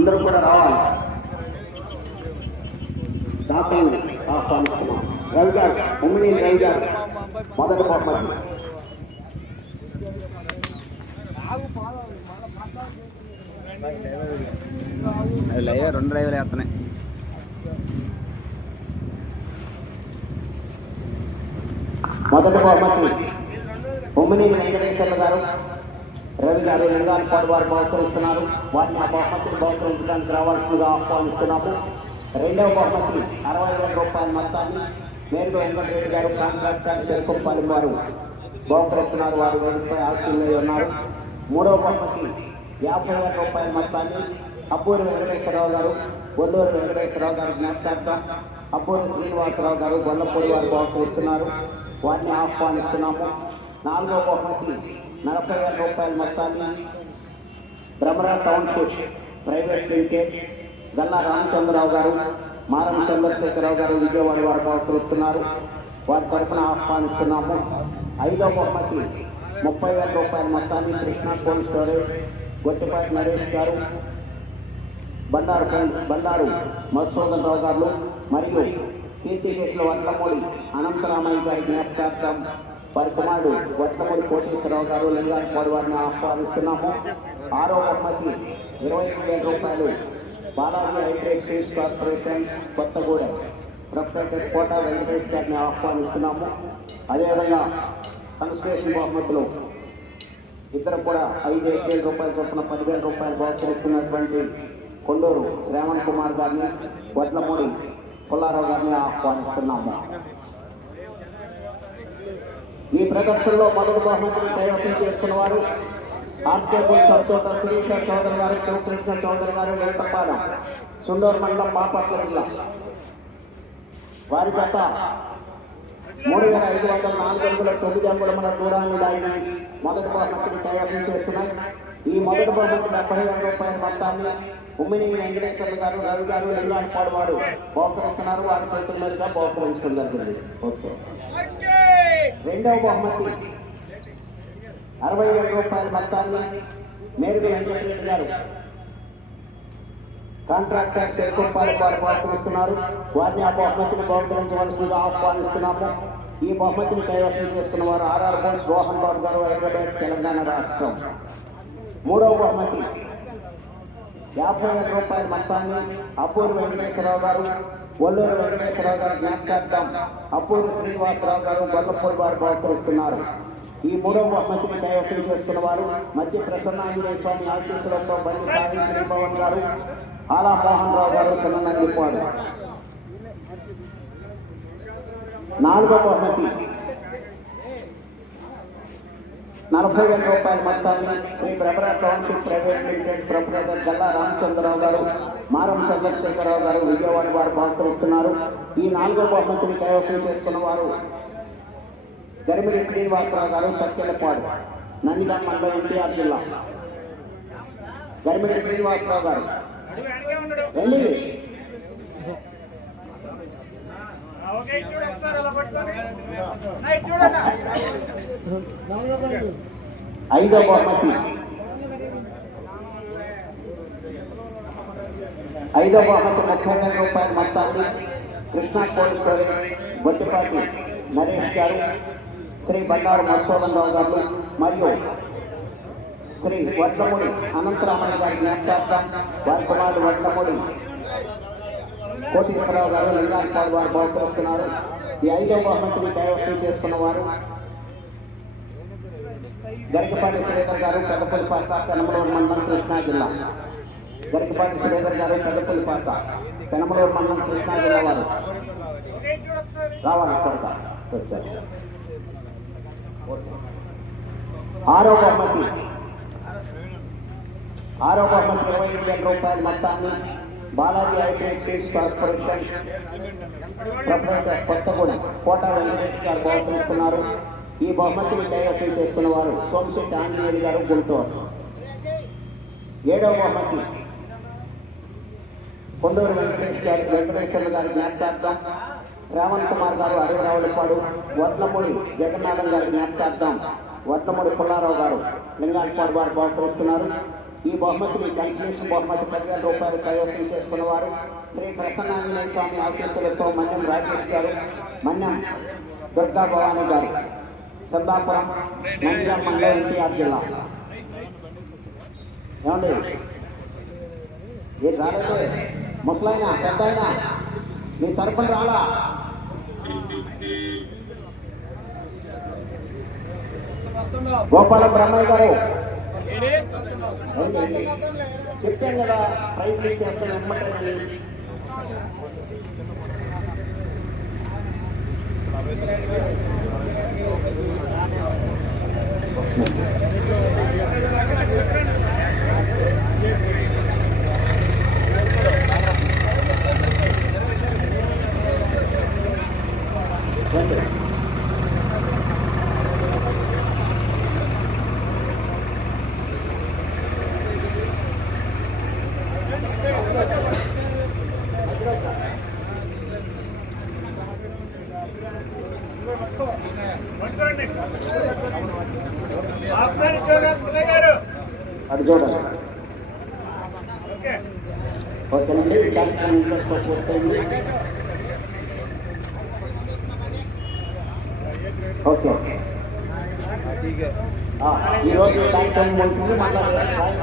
అందరూ కూడా రావాలి. దాతలు ఆహ్వానిస్తున్నాం రవి గారు ఉమ్మడి రవి గారు మొదటి బహుమతి. రెండు లైవ్లు వేస్తున్నాయి. మొదటి బహుమతి ఉమ్మని వెంకటేశ్వర్ల గారు. రవి గారు లింగాలపాడు వారు బహుకరిస్తున్నారు. వారిని ఆ బహుమతిని బహుకరించడానికి రావాల్సిందిగా ఆహ్వానిస్తున్నాము. రెండవ బహుమతి అరవై వేల రూపాయల మొత్తాన్ని మేరకు వెంకటరెడ్డి గారు కాంట్రాక్టర్ శేషంపాలి వారు బహుకరిస్తున్నారు. వారు వేదికపై ఆశీర్వై ఉన్నారు. మూడవ బహుమతి యాభై వేల రూపాయల మొత్తాన్ని అబ్బూరి వెంకటేశ్వరరావు గారు ఒల్లూరు వెంకటేశ్వరరావు గారు జ్ఞాపకార్థం అబ్బూరి శ్రీనివాసరావు గారు గొల్లపూడి వారు బహుకరిస్తున్నారు. వారిని ఆహ్వానిస్తున్నాము. నాలుగో బహుమతి నలభై వేల రూపాయల మొత్తాన్ని Bhramara township private limited Galla Ramachandrarao గారు మారం చంద్రశేఖరరావు గారు విజయవాడ వారు బహుకరిస్తున్నారు వారి తరఫున ఆహ్వానిస్తున్నాము. ఐదో బహుమతి ముప్పై వేల రూపాయల మొత్తాన్ని కృష్ణా కోల్డ్ స్టోరేజ్ గొట్టిపాటి నరేష్ గారు బండారు బండారు మధుసూదన్ రావు గారు మరియు కీర్తి కేసుల వడ్లమూడి అనంతరామయ్య గారి జ్ఞాపకార్థం వారి కుమారుడు వడ్లమూడి కోటేశ్వరరావు గారు లింగాలపాడు వారిని ఆహ్వానిస్తున్నాము. ఆరో బహుమతి ఇరవై ఐదు వేల రూపాయలు Balaji hybrid sweets corporation Kothagudem professor Kota Venkatesh గారిని ఆహ్వానిస్తున్నాము. అదేవిధంగా కన్స్ట్రక్షన్ బహుమతులు ఇద్దరు కూడా ఐదు వేల రూపాయల చొప్పున పదివేల రూపాయలు బహుకరిస్తున్నటువంటి కొండూరు శ్రావణ్ కుమార్ గారిని వడ్లమూడి పుల్లారావు గారిని ఆహ్వానిస్తున్నాము. ఈ ప్రదర్శనలో మొదటి బహుమతిని కైవసం చేసుకున్న వారు ఆర్కేపూర్ సంతోట శిరీష చౌదరి గారు శివకృష్ణ చౌదరి గారు వెంకటపాలెం సుండూరు మండలం బాపట్ల జిల్లా. వారి చేత మూడు వేల ఐదు వందల నాలుగు వందల తొమ్మిది అంగుళముల దూరాన్ని దాన్ని మొదటి బహుమతిని కైవసం చేస్తున్నాయి. ఈ మొదటి బహుమతి డెబ్బై వేల రూపాయల మొత్తాన్ని ఉమ్మిని వెంకటేశ్వర గారు రవి గారు లింగాలపాడు పాడువాడు బహుకరిస్తున్నారు. వారి చేతుల మీదుగా బహుకరించడం జరిగింది. ఓకే. రెండవ బహుమతి. అరవై వేల రూపాయల మొత్తాన్ని మేరుగు వెంకటరెడ్డి గారు కాంట్రాక్టర్ శేఖంపాలి వారు బహుకరిస్తున్నారు వారిని ఆ బహుమతిని బహుకరించవలసిందిగా ఆహ్వానిస్తున్నాము. ఈ బహుమతిని కైవసం చేసుకున్న వారు ఆర్ఆర్ బోస్ రోహన్ బాబు గారు హైదరాబాద్ తెలంగాణ రాష్ట్రం. మూడవ బహుమతి. యాభై వేల రూపాయల మొత్తాన్ని అప్పూరి వెంకటేశ్వరరావు గారు ఒల్లూరు వెంకటేశ్వరరావు గారు జ్ఞాపకార్థం అప్పూరి శ్రీనివాసరావు గారు గొల్లపూడి వారు ప్రవర్తిస్తున్నారు ఈ మూడవ బహుమతిని కైవసం చేసుకున్న వారు మధ్య ప్రసన్నాంజనేయ స్వామి ఆశీస్సులతో బండి సాయి శ్రీభవన్ గారు ఆలా మోహన్ రావు గారు సన్ననందిపాడు నాలుగవ బహుమతి నలభై వేల రూపాయల మొత్తాన్ని Sri Prabhara township private limited proprietor Galla Ramachandrarao గారు మారం చంద్రశేఖరరావు గారు విజయవాడ వారు బహుకరిస్తున్నారు ఈ నాలుగో బహుమతిని కైవసం చేసుకున్న వారు గరిమిడి శ్రీనివాసరావు గారు తక్కెళ్ళపాడు నందిగాం మండలం ఎన్టీఆర్ జిల్లా. గరిమిడి శ్రీనివాసరావు గారు. వెళ్ళి. ఐదో బహుమతి. ఐదో బహుమతి ముప్పై వేల రూపాయల మొత్తాన్ని కృష్ణా కోల్డ్ బొట్టిపాటి నరేష్ గారు శ్రీ బండారు మధుసూదన్ రావు గారు మరియు శ్రీ వడ్లమూడి అనంతరామయ్య గారి జ్ఞాపకార్థం వారి కుమారుడు వడ్లమూడి కోటీశ్వరరావు గారు లింగాలపాడు వారు బహుకరిస్తున్నారు. ఈ ఐదో బహుమతిని కైవసం చేసుకున్న వారు గరికపాటి శ్రీధర్ గారు పెద్దపల్లిపాక పెనమలూరు మండలం కృష్ణా జిల్లా. గరికపాటి శ్రీధర్ గారు పెద్దపల్లిపాక పెనమలూరు మండలం కృష్ణా జిల్లా వారు. రావాలి కొడక. ఆరో బహుమతి. ఆరో బహుమతి ఇరవై ఐదు వేల రూపాయల మొత్తాన్ని Balaji hybrid seeds corporation proprietor Kothagudem Kota Venkatesh గారు బహుకరిస్తున్నారు. ఈ బహుమతిని కైవసం చేసుకున్న వారు సోమశెట్టి ఆంజనేయులు గారు గుంటూరు. ఏడవ బహుమతి. కొండూరు వెంకటేష్ గారి వెంకటేశ్వర్లు గారి జ్ఞాపకార్థం శ్రావణ్ కుమార్ గారు అరవిరావులపాడు వడ్లమూడి జగన్నాథం గారి జ్ఞాపకార్థం వడ్లమూడి పుల్లారావు గారు లింగాలపాడు వారు బహుకరిస్తున్నారు. ఈ బహుమతిని కన్సలేషన్ బహుమతి పదివేల రూపాయలు కైవసం చేసుకున్న వారు శ్రీ ప్రసన్నాంజనేయ స్వామి ఆశీస్సులతో మన్యం రాజేష్ గారు మన్యం దుర్గా భవానీ గారు. చందాపురం నంద్యాల మండలం ఎన్టీఆర్ జిల్లా ఏమండి? మీరు రాలేదు? ముసలైనా పెద్దయినా? మీ తరపున రాలా? గోపాల బ్రహ్మయ్య గారు. చెప్పాను కదా ప్రయత్నం చేస్తాను ఎమ్మంటే Thank you. వెంబటండి రండి. అటు చూడండి. ఓకేనండి కార్యక్రమం ఇంతటితో ఓకే ఈరోజు కార్యక్రమం ముగిసింది. మళ్ళీ సాయంత్రం